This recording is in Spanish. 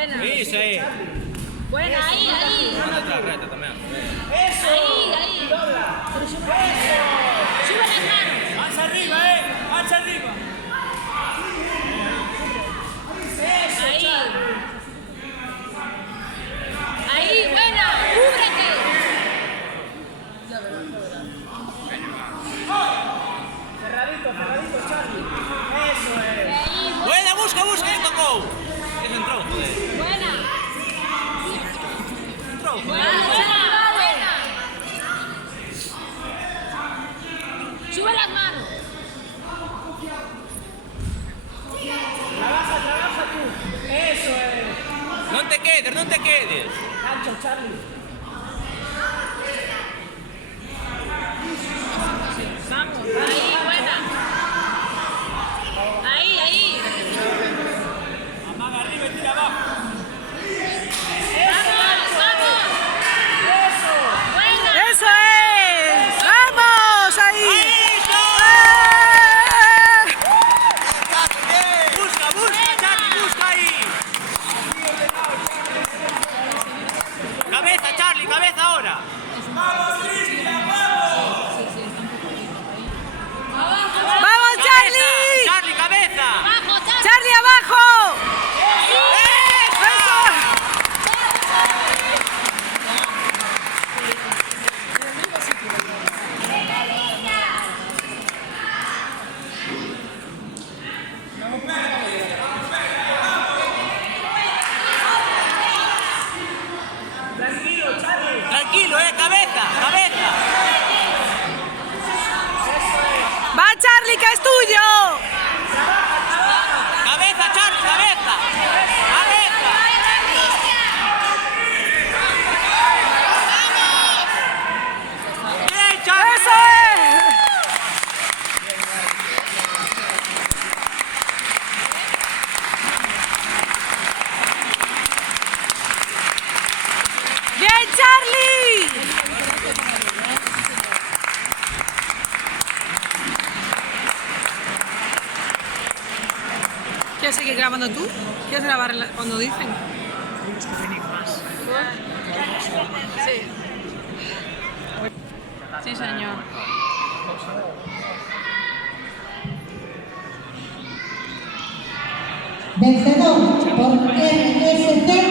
Buena. Isso aí. Buena, ahí. Manda atrás, reta también. Eso. Ahí. Sube las manos. Hacia arriba, hacia arriba. Ahí. Ahí, buena. Cúbrete. Cerradito, Charlie. Eso es. Ahí, Buena, busca, que tocó. Eso entró, joder. buena. Entró, joder. Buena. Sube las manos. Trabaja tú. Eso es. No te quedes. Ancho, Charlie. Vamos. Ahí, buena. Ahí. Amaga arriba y tira abajo. Vamos. Eso. Buena. ¡Eso es! ¡Vamos! ¡Ahí! Busca, Charlie, busca ahí. Cabeza, Charlie, cabeza ahora. ¡Vamos, Charlie! Charlie, cabeza. Abajo, Charlie. ¡Charlie, abajo! Tranquilo, cabeza. ¡Va, Charlie, que es tuyo! Cabeza, Charlie, cabeza. Bien, Charlie. ¡Eso es! ¡Bien, Charlie! ¿Quieres seguir grabando tú? ¿Quieres grabar cuando dicen? Sí. Sí, señor. Vencedor por RSC